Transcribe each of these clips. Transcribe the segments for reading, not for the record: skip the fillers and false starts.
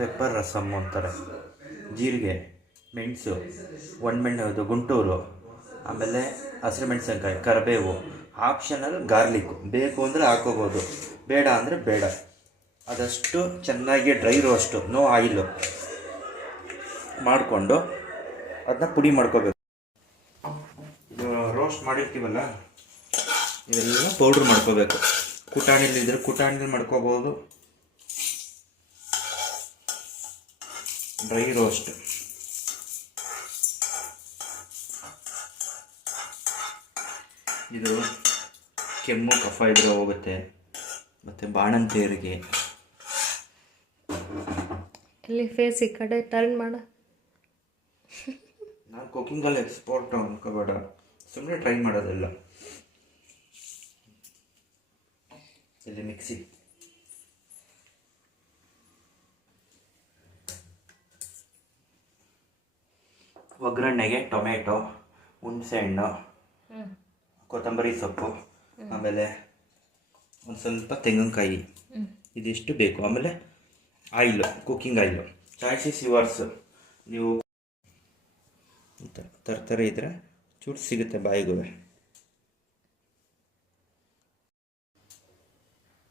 Pepper rasam ಅಂತಾರೆ. ಜೀರಿಗೆ, ಮೆಣಸು, ಒಣಮೆಣಸು, ಗುಂಟೂರು, ಆಮೇಲೆ ಹಸಿರು ಮೆಣಸಿನ್ಕಾಯಿ, ಕರಿಬೇವು, ಆಪ್ಷನಲ್ ಗಾರ್ಲಿಕ್. ಬೇಕು ಅಂದರೆ ಹಾಕೋಬೋದು, ಬೇಡ ಅಂದರೆ ಬೇಡ. ಅದಷ್ಟು ಚೆನ್ನಾಗಿ ಡ್ರೈ ರೋಸ್ಟು, ನೋ ಆಯಿಲು ಮಾಡಿಕೊಂಡು ಅದನ್ನ ಪುಡಿ ಮಾಡ್ಕೋಬೇಕು. ಇದು ರೋಸ್ಟ್ ಮಾಡಿರ್ತೀವಲ್ಲ, ಇದೆಲ್ಲ ಪೌಡ್ರ್ ಮಾಡ್ಕೋಬೇಕು. ಕುಟಾಣಿಲಿದ್ದರೆ ಕುಟಾಣಿಲಿ ಮಾಡ್ಕೋಬೋದು. Dry roast. ಇದು ಕೆಮ್ಮು ಕಫ ಇದ್ರೆ ಹೋಗುತ್ತೆ, ಮತ್ತು ಬಾಣಂತಿಯರಿಗೆ. ಇಲ್ಲಿ ಫೇಸ್ ಈ ಕಡೆ ಟರ್ನ್ ಮಾಡ. ನಾನು ಕುಕ್ಕಿಂಗಲ್ಲಿ ಎಕ್ಸ್ಪೋರ್ಟ್ ಅನ್ಕೋಬೇಡ, ಸುಮ್ಮನೆ ಟ್ರೈ ಮಾಡೋದಿಲ್ಲ. ಇಲ್ಲಿ ಮಿಕ್ಸಿ, ಒಗ್ಗರಣೆಗೆ ಟೊಮೆಟೊ, ಹುಣಸೆಹಣ್ಣು, ಕೊತ್ತಂಬರಿ ಸೊಪ್ಪು, ಆಮೇಲೆ ಒಂದು ಸ್ವಲ್ಪ ತೆಂಗಿನಕಾಯಿ, ಇದಿಷ್ಟು ಬೇಕು. ಆಮೇಲೆ oil, cooking oil. Choice is yours. ನೀವು ತರಕಾರಿ ಇದ್ದರೆ ಚೂರು ಸಿಗುತ್ತೆ ಬಾಯಿಗೂ.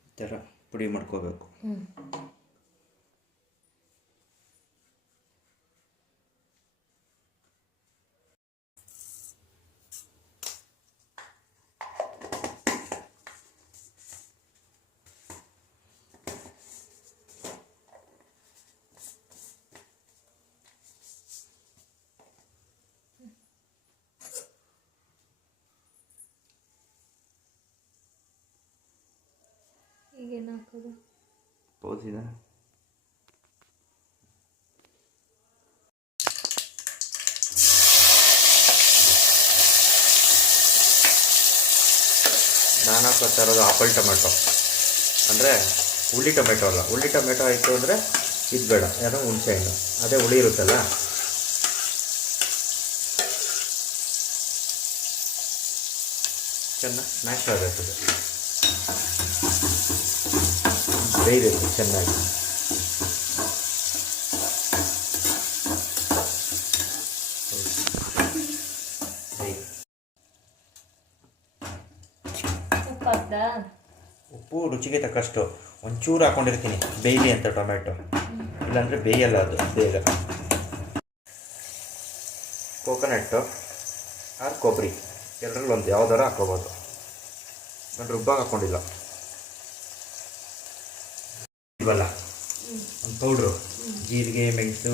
ಈ ಥರ ಪುಡಿ ಮಾಡ್ಕೋಬೇಕು. ಈಗೇನು ಹಾಕೋದು? ಪೌಸ್ ಇದೆ. ನಾನು ಹಾಕೋತಾ ಇರೋದು ಆಪಲ್ ಟೊಮೆಟೊ, ಅಂದರೆ ಹುಳಿ ಟೊಮೆಟೊ ಅಲ್ಲ. ಹುಳಿ ಟೊಮೆಟೊ ಆಯಿತು ಅಂದರೆ ಇದು ಬೇಡ, ಏನೋ ಹುಣಸೆಹಣ್ಣು, ಅದೇ ಹುಳಿ ಇರುತ್ತಲ್ಲ. ಚೆನ್ನಾಗಿ ಸ್ಮ್ಯಾಶ್ ಆಗಬೇಕು, ಬೇಯಬೇಕು ಚೆನ್ನಾಗಿ. ಉಪ್ಪು ರುಚಿಗೆ ತಕ್ಕಷ್ಟು ಒಂಚೂರು ಹಾಕೊಂಡಿರ್ತೀನಿ, ಬೇಯಲಿ ಅಂತ ಟೊಮೆಟೊ, ಇಲ್ಲಾಂದರೆ ಬೇಯಲ್ಲ ಅದು ಬೇಗ. ಕೋಕೋನಟ್ಟು ಆರ್ ಕೊಬ್ಬರಿ ಎರಡರಲ್ಲಿ ಒಂದು ಯಾವ್ದಾರ ಹಾಕೋಬೋದು. ನಾನು ರುಬ್ಬಾಗಿ ಹಾಕ್ಕೊಂಡಿಲ್ಲ. ಇಲ್ವಲ್ಲ ಒಂದು ಪೌಡ್ರು, ಜೀರಿಗೆ, ಮೆಣಸು,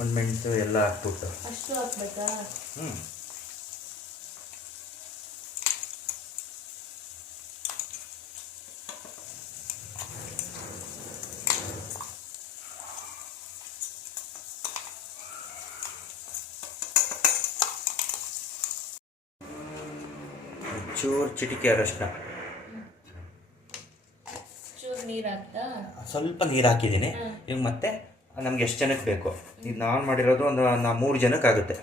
ಒಣಮೆಣಸು ಎಲ್ಲ ಹಾಕ್ಬಿಟ್ಟು. ಅಷ್ಟು ಹಾಕ್ಬೇಕಾ? ಚೂರು ಚಿಟಿಕೆ ಅರಶಿನ, ಚೂರು ನೀರು ಹಾಕ್ತಾ, ಸ್ವಲ್ಪ ನೀರು ಹಾಕಿದ್ದೀನಿ. ಈಗ ಮತ್ತೆ ನಮ್ಗೆ ಎಷ್ಟು ಜನಕ್ಕೆ ಬೇಕು, ಈಗ ನಾನು ಮಾಡಿರೋದು ಒಂದು 3 ಜನಕ್ಕೆ ಆಗುತ್ತೆ.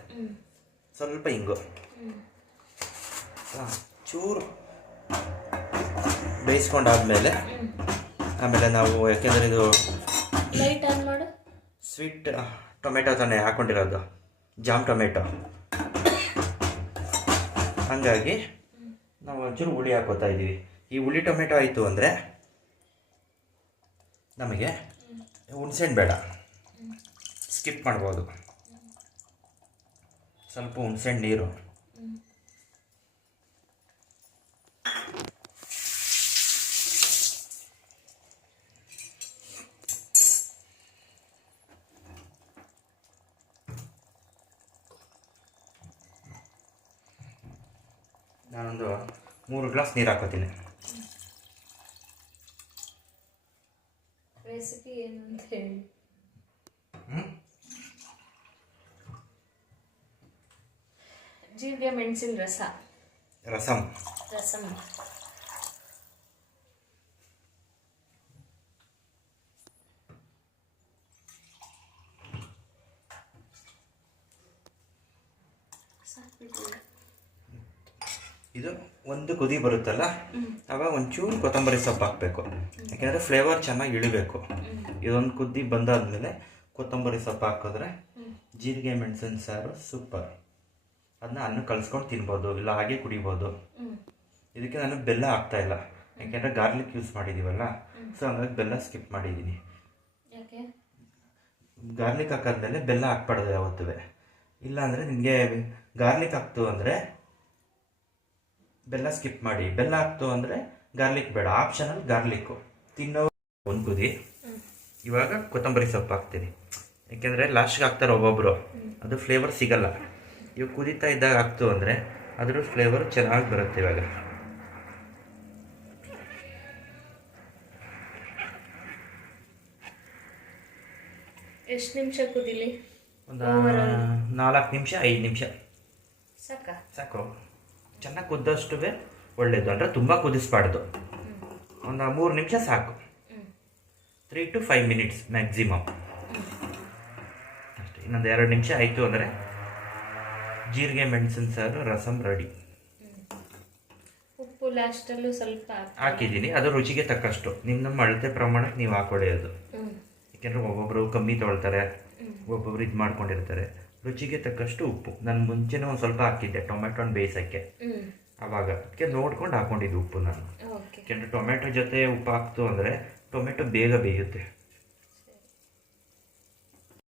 ಸ್ವಲ್ಪ ಹಿಂಗು ಚೂರು ಬೇಯಿಸ್ಕೊಂಡಾದ್ಮೇಲೆ, ಆಮೇಲೆ ನಾವು ಯಾಕೆಂದರೆ ಇದು ಲೈಟ್ ಆನ್ ಮಾಡು. ಸ್ವೀಟ್ ಟೊಮೆಟೊ ತಾನೇ ಹಾಕ್ಕೊಂಡಿರೋದು, ಜಾಮ್ ಟೊಮೆಟೊ, ಹಾಗಾಗಿ ನಾವು ಒಂಚೂರು ಹುಳಿ ಹಾಕೋತಾ ಇದ್ದೀವಿ. ಈ ಹುಳಿ ಟೊಮೆಟೊ ಆಯಿತು ಅಂದರೆ ನಮಗೆ ಹುಣಸೆಹಣ್ಣು ಬೇಡ, ಸ್ಕಿಪ್ ಮಾಡ್ಬೋದು. ಸ್ವಲ್ಪ ಹುಣಸೆಹಣ್ಣು ನೀರು, ನಾನೊಂದು 3 ಗ್ಲಾಸ್ ನೀರು ಹಾಕೋತೀನಿ. ರೆಸಿಪಿ ಏನು ಅಂತ ಹೇಳಿ. ಜೀರಿಗೆ ಮೆಣಸಿನ ರಸಮ್. ಇದು ಒಂದು ಕುದಿ ಬರುತ್ತಲ್ಲ ಆವಾಗ ಒಂಚೂರು ಕೊತ್ತಂಬರಿ ಸೊಪ್ಪು ಹಾಕಬೇಕು, ಯಾಕೆಂದರೆ ಫ್ಲೇವರ್ ಚೆನ್ನಾಗಿ ಇಳಿಬೇಕು. ಇದೊಂದು ಕುದಿ ಬಂದಾದಮೇಲೆ ಕೊತ್ತಂಬರಿ ಸೊಪ್ಪು ಹಾಕಿದ್ರೆ ಜೀರಿಗೆ ಮೆಣಸಿನ ಸಾರು ಸೂಪರ್. ಅದನ್ನ ಅನ್ನ ಕಲಿಸ್ಕೊಂಡು ತಿನ್ಬೋದು, ಇಲ್ಲ ಹಾಗೆ ಕುಡಿಬೋದು. ಇದಕ್ಕೆ ನಾನು ಬೆಲ್ಲ ಹಾಕ್ತಾ ಇಲ್ಲ, ಯಾಕೆಂದರೆ ಗಾರ್ಲಿಕ್ ಯೂಸ್ ಮಾಡಿದ್ದೀವಲ್ಲ, ಸೊ ಹಂಗಾಗಿ ಬೆಲ್ಲ ಸ್ಕಿಪ್ ಮಾಡಿದ್ದೀನಿ. ಗಾರ್ಲಿಕ್ ಹಾಕಾದ್ಮೇಲೆ ಬೆಲ್ಲ ಹಾಕ್ಬಾರ್ದು ಯಾವತ್ತೂ. ಇಲ್ಲಾಂದರೆ ನಿಮಗೆ ಗಾರ್ಲಿಕ್ ಹಾಕ್ತು ಅಂದರೆ ಬೆಲ್ಲ ಸ್ಕಿಪ್ ಮಾಡಿ, ಬೆಲ್ಲ ಹಾಕ್ತು ಅಂದರೆ ಗಾರ್ಲಿಕ್ ಬೇಡ, ಆಪ್ಷನಲ್ ಗಾರ್ಲಿಕ್ಕು ತಿನ್ನೋ. ಒಂದು ಕುದಿ, ಇವಾಗ ಕೊತ್ತಂಬರಿ ಸೊಪ್ಪು ಹಾಕ್ತೀನಿ, ಯಾಕೆಂದರೆ ಲಾಸ್ಟ್ಗೆ ಹಾಕ್ತಾರೆ ಒಬ್ಬೊಬ್ಬರು, ಅದು ಫ್ಲೇವರ್ ಸಿಗಲ್ಲ. ಇವಾಗ ಕುದೀತಾ ಇದ್ದಾಗ ಹಾಕ್ತು ಅಂದರೆ ಅದ್ರ ಫ್ಲೇವರ್ ಚೆನ್ನಾಗಿ ಬರುತ್ತೆ. ಇವಾಗ ಎಷ್ಟು ನಿಮಿಷ ಕುದಿಲಿ? ಒಂದು 4 ನಿಮಿಷ 5 ನಿಮಿಷ ಸಾಕು. ಚೆನ್ನಾಗಿ ಕುದ್ದಷ್ಟು ಒಳ್ಳೇದು, ಅಂದರೆ ತುಂಬ ಕುದಿಸ್ಬಾರ್ದು. ಒಂದು 3 ನಿಮಿಷ ಸಾಕು, 3 to 5 ಮಿನಿಟ್ಸ್ ಮ್ಯಾಕ್ಸಿಮಮ್ ಅಷ್ಟೇ. ಇನ್ನೊಂದು 2 ನಿಮಿಷ ಆಯಿತು ಅಂದರೆ ಜೀರಿಗೆ ಮೆಣಸಿನ ಸಾರು ರಸಮ್ ರೆಡಿ. ಉಪ್ಪು ಲಾಸ್ಟಲ್ಲೂ ಸ್ವಲ್ಪ ಹಾಕಿದ್ದೀನಿ, ಅದು ರುಚಿಗೆ ತಕ್ಕಷ್ಟು. ನಿಮ್ಮ ಅಳತೆ ಪ್ರಮಾಣಕ್ಕೆ ನೀವು ಹಾಕೊಳ್ಳಿ ಅದು, ಯಾಕೆಂದರೆ ಒಬ್ಬೊಬ್ಬರು ಕಮ್ಮಿ ತೊಗೊಳ್ತಾರೆ, ಒಬ್ಬೊಬ್ರು ಇದು ಮಾಡ್ಕೊಂಡಿರ್ತಾರೆ. ರುಚಿಗೆ ತಕ್ಕಷ್ಟು ಉಪ್ಪು. ನಾನು ಮುಂಚೆನೇ ಒಂದು ಸ್ವಲ್ಪ ಹಾಕಿದ್ದೆ ಟೊಮೆಟೊ ಹಣ್ಣು ಬೇಯಿಸೋಕ್ಕೆ, ಆವಾಗ ಅದಕ್ಕೆ ನೋಡ್ಕೊಂಡು ಹಾಕೊಂಡಿದ್ದು ಉಪ್ಪು ನಾನು. ಯಾಕೆಂದರೆ ಟೊಮೆಟೊ ಜೊತೆ ಉಪ್ಪು ಹಾಕ್ತು ಅಂದರೆ ಟೊಮೆಟೊ ಬೇಗ ಬೇಯುತ್ತೆ.